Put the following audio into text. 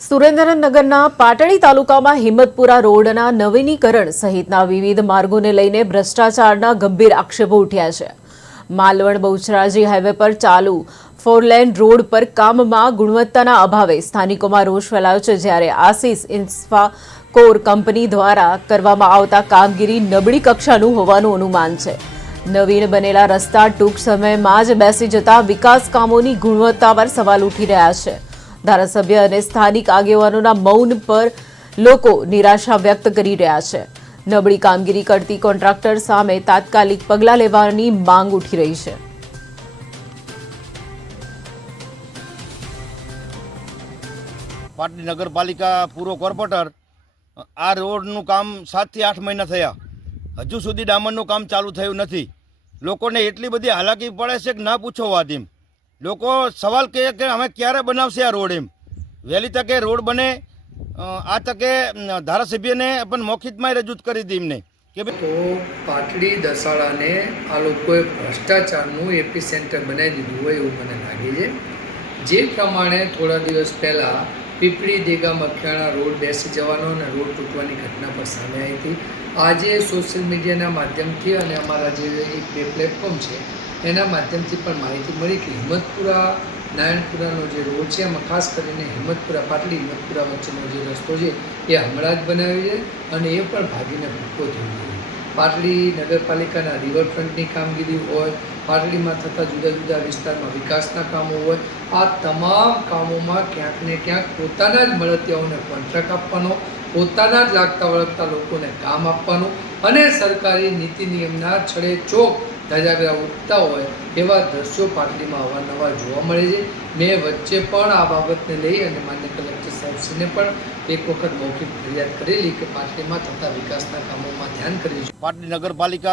સુરેન્દ્રનગરના પાટડી તાલુકામાં હિંમતપુરા રોડના નવીનીકરણ સહિતના વિવિધ માર્ગોને લઈને ભ્રષ્ટાચારના ગંભીર આક્ષેપો ઉઠ્યા છે। માલવણ બહુચરાજી હાઈવે પર ચાલુ 4 લેન રોડ પર કામમાં ગુણવત્તાના અભાવે સ્થાનિકોમાં રોષ ફેલાયો છે, જ્યારે આશિષ ઇન્ફ્રાકોર કંપની દ્વારા કરવામાં આવતા કામગીરી નબળી કક્ષાનું હોવાનું અનુમાન છે। નવીન બનેલા રસ્તા ટૂંક સમયમાં જ બેસી જતા વિકાસ કામોની ગુણવત્તા પર સવાલ ઉઠી રહ્યા છે। ધારાસભ્ય અને સ્થાનિક આગેવાનોના મૌન પર લોકો નિરાશા વ્યક્ત કરી રહ્યા છે। નબળી કામગીરી કરતી કોન્ટ્રાક્ટર સામે તાત્કાલિક પગલાં લેવાની માંગ ઉઠી રહી છે। પાટડી નગરપાલિકા પૂર્વ કોર્પોરેટર આ રોડનું કામ 7 થી 8 મહિના થયા, હજુ સુધી ડામરનું કામ ચાલુ થયું નથી। લોકોને એટલી બધી હાલાકી પડે છે કે ના પૂછો વાત। એમ લોકો સવાલ કહે કે અમે ક્યારે બનાવશે આ રોડ। એમ વહેલી તકે રોડ બને આ તકે ધારાસભ્યને પણ મૌખિકમાં રજૂઆત કરી હતી એમને કે તો પાટડી દસાડાને આ લોકોએ ભ્રષ્ટાચારનું એપી સેન્ટર બનાવી દીધું હોય એવું મને લાગે છે। જે પ્રમાણે થોડા દિવસ પહેલાં પીપળી દેગા મખિયાણા રોડ બેસી જવાનો અને રોડ તૂટવાની ઘટના પર સામે આવી હતી। આજે સોશિયલ મીડિયાના માધ્યમથી અને અમારા જે એક બે પ્લેટફોર્મ છે એના માધ્યમથી પણ માહિતી મળી કે હિંમતપુરા નારાયણપુરાનો જે રોડ છે એમાં ખાસ કરીને હિંમતપુરા પાટડી હિંમતપુરા વચ્ચેનો જે રસ્તો છે એ હમણાં જ બનાવ્યો છે અને એ પણ ભાગીને ભૂક્કો થઈ ગયો। પાટડી નગરપાલિકાના રિવરફ્રન્ટની કામગીરી હોય, પાટડીમાં થતા જુદા જુદા વિસ્તારમાં વિકાસના કામો હોય, આ તમામ કામોમાં ક્યાંક ને ક્યાંક પોતાના જ મળતિયાઓને કોન્ટ્રાક્ટ આપવાનો, પોતાના જ લાગતા વળગતા લોકોને કામ આપવાનું અને સરકારી નીતિ નિયમના છડે ચોક ધજાગરા ઉઠતા હોય એવા દ્રશ્યો પાટડીમાં અવારનવાર જોવા મળે છે। મેં વચ્ચે પણ આ બાબતને લઈ અને માન્ય કલેક્ટર સાહેબશ્રીને પણ એક વખત મૌખિક ફરિયાદ કરેલી કે પાટડીમાં થતા વિકાસના કામોમાં ધ્યાન કર્યું છે। પાટડી નગરપાલિકા